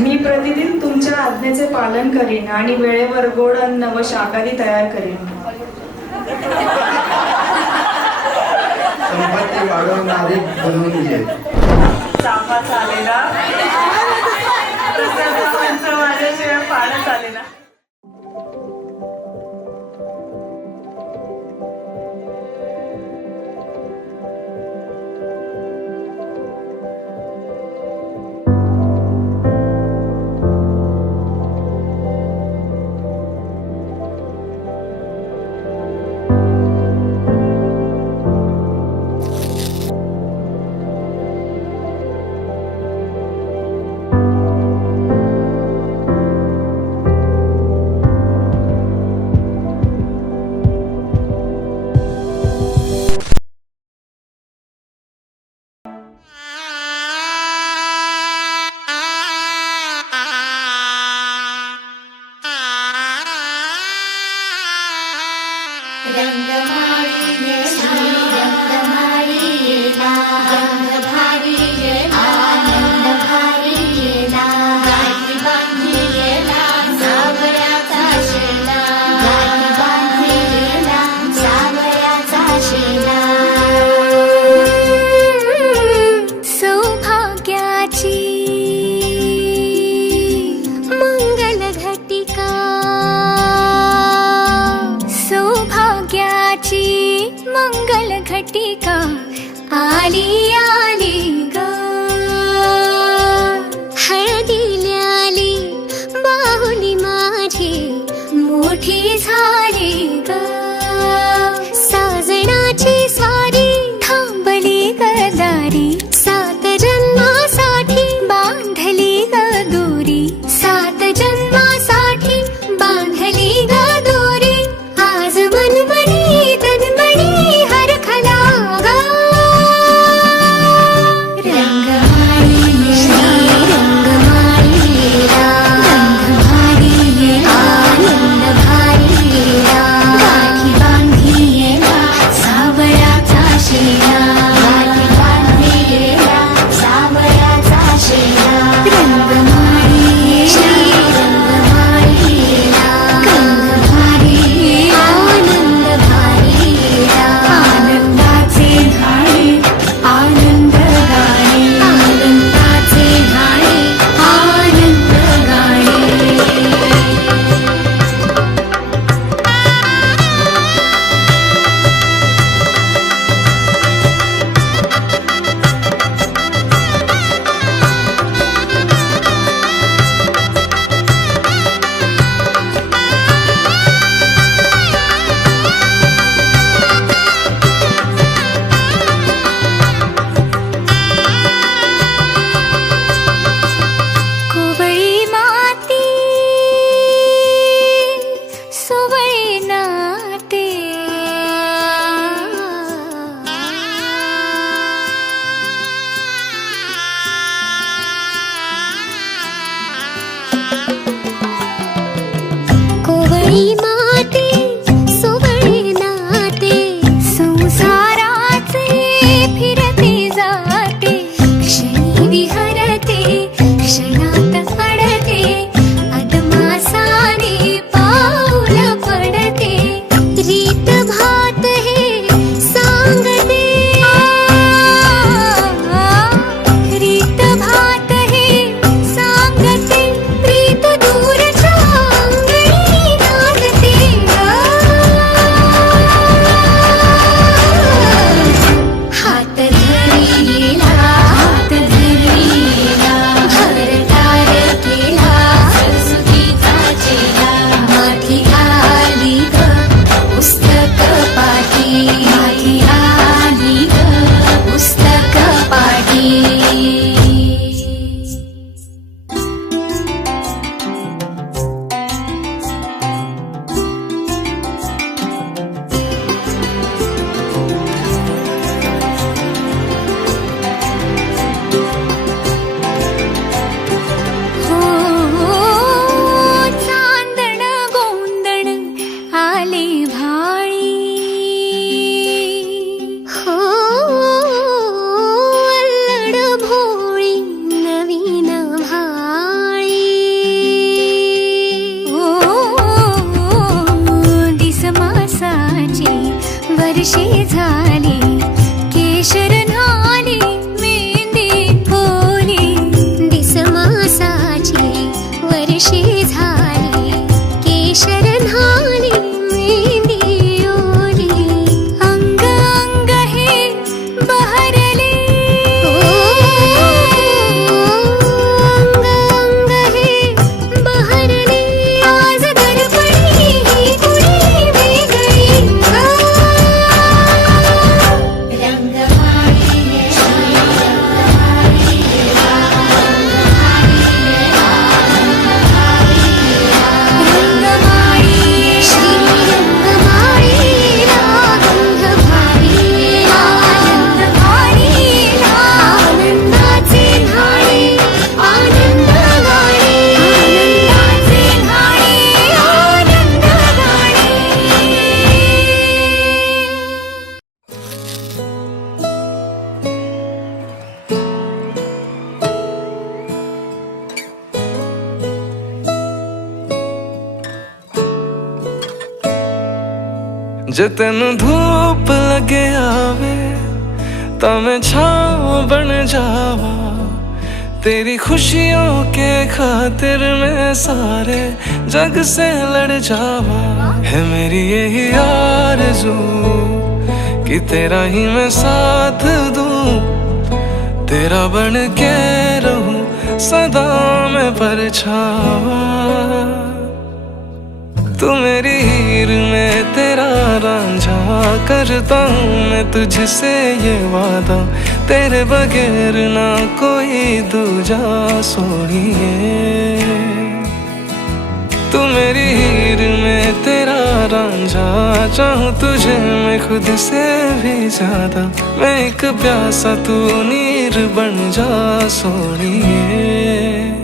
मी प्रतिदिन तुमच्या आज्ञेचे पालन करीन आणि वेळेवर गोड अन्न व शाकाहारी तयार करीन. संपत्ती वाढवणारी बनवून घे. चाफा चालेला माझ्याशिवाय पाणं चालेना. मंगल घटिका आली आली ग, हळदीला आली बाहुली माझी मोठी झाली ग. साजणाची स्वारी थांबली गदारी, 7 जन्मासाठी बांधली ग दोरी, 7 जन्मासाठी बांधली ग दोरी. आज मनमनी दूरच्या अंगणी नांदते. वर्षे झाली केशर न्हाली मेहंदी ओली दिसमासाची वर्षे झाली केशर न्हाली मेहंदी ओली अंग अंग हे बहरले अंग अंग हे बहरले आज दर्पणी ही कुणी वेगळी रंगमाळी श्री रंगमाळीला गंधभारीला रंगमाळीला आनंदाचे न्हाणे आनंद गाणे आनंदाचे न्हाणे आनंद गाणे ਜੇ ਤੈਨੂੰ ਧੂਪ ਲੱਗੇ ਆਵੇ ਤਾਂ मैं छाँव बन जावा तेरी खुशियों के खातिर मैं सारे जग से लड़ जावा है मेरी यही आरज़ू कि तेरा ही मैं साथ दूँ तेरा बन के रहूं सदा मैं परछावा तू मेरी हीर में तेरा रांझा करता हूँ मैं तुझसे ये वादा तेरे बगैर ना कोई दूजा सोनिए तू मेरी हीर में तेरा रांझा चाहूँ तुझे मैं खुद से भी ज्यादा मैं एक प्यासा तू नीर बन जा सोनिए